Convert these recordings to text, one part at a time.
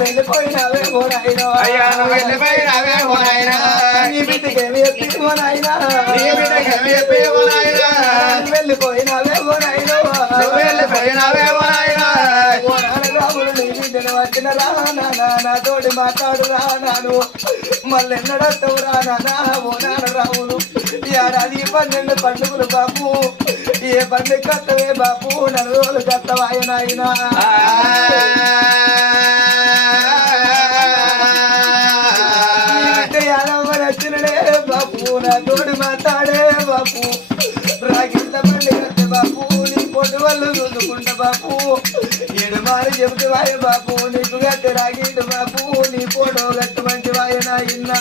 వెళ్ళిపోయినావే ఓనాయన అయ్యా నువ్వు వెళ్ళిపోయినావే ఓనాయన నీ బిడ్డకేమి చెప్పి ఓనాయన నీ బిడ్డకేమి చెప్పి ఓనాయన వెళ్ళిపోయినావే ఓనాయన వెళ్ళిపోయినావే ఓనాయన రాముడు నీ బిడ్డను వచ్చిన నా తోడి మాట్లాడు రానాను మళ్ళెన్నడత్తవు రానా ఓ నాన్న రాములు ఏడాది 12 పండుగలు బాపు ఏ పండుగ కత్తవే బాపు నన్ను రోజులు కత్తవాయనాయనా వచ్చినడే బాపు నా తోడు మాట్లాడే బాపు రాగింత పండుగ బాపు నీ పొట్టు వాళ్ళు చూసుకుంటా బాపు నేను మారి చెబుతూ వాయ బాపు నీకు గట్టి రాగిండు బాపు నీ పొడో గట్టి మంచి వాయనా ఇన్నా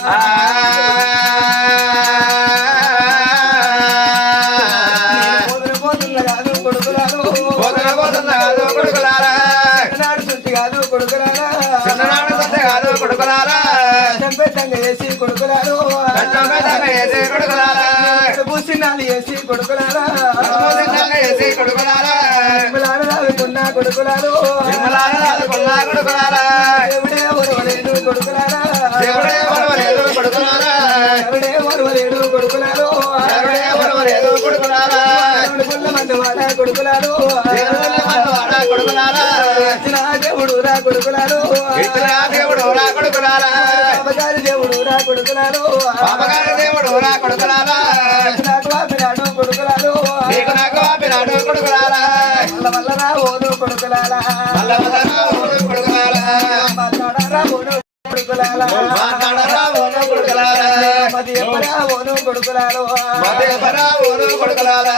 పోతున్నా కాదు కొడుకులారు నాడు సుత్తి కాదు కొడుకులారా కాదు కొడుకులారా చంపేతంగా వేసి కొడుకులారు పూసినాలు వేసి కొడుకులారా కొడుకులారా కొడుకులారు దేవుడే ఒరవలేదు కొడుకులారా దేవుడే ఒరవలేదు కొడుకులారా దేవుడే ఒరవలేదు కొడుకులారు మందవాడ కొడుకులారు దేవుడు రా కొడుకులారు దేవుడు రా కొడుకులారా బాబగారి దేవుడు రా కొడుకులారు బాబగారి దేవుడు రా కొడుకులారా నాకు ఆపినాడు కొడుకులారు నీకు నాకు ఆపినాడు కొడుకులారా మల్ల రా ఓను కొడుకులారా మల్ల రా ఓను కొడుకులారా మాట్లాడరా ఓను కొడుకులారా మాట్లాడరా ఓను కొడుకులారా మదియపరా ఓను కొడుకులారు మదియపరా ఓను కొడుకులారా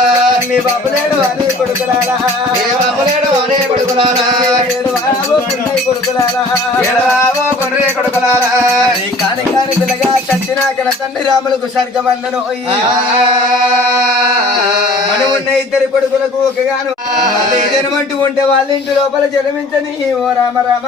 మీ బాబులేడు అని కొడుకులారా మీ బాబులేడు అని కొడుకులారా ఏడు వారావు కొన్ని కొడుకులారా ఏడవావు కొన్ని కొడుకులారా నీ కాని కాని పిల్లగా చచ్చిన కన తండ్రి రాములకు సర్గబంధను మన ఉన్న ఇద్దరు కొడుకులకు ఒకగాను జనమంటూ ఉంటే వాళ్ళ ఇంటి లోపల జన్మించని ఓ రామ రామ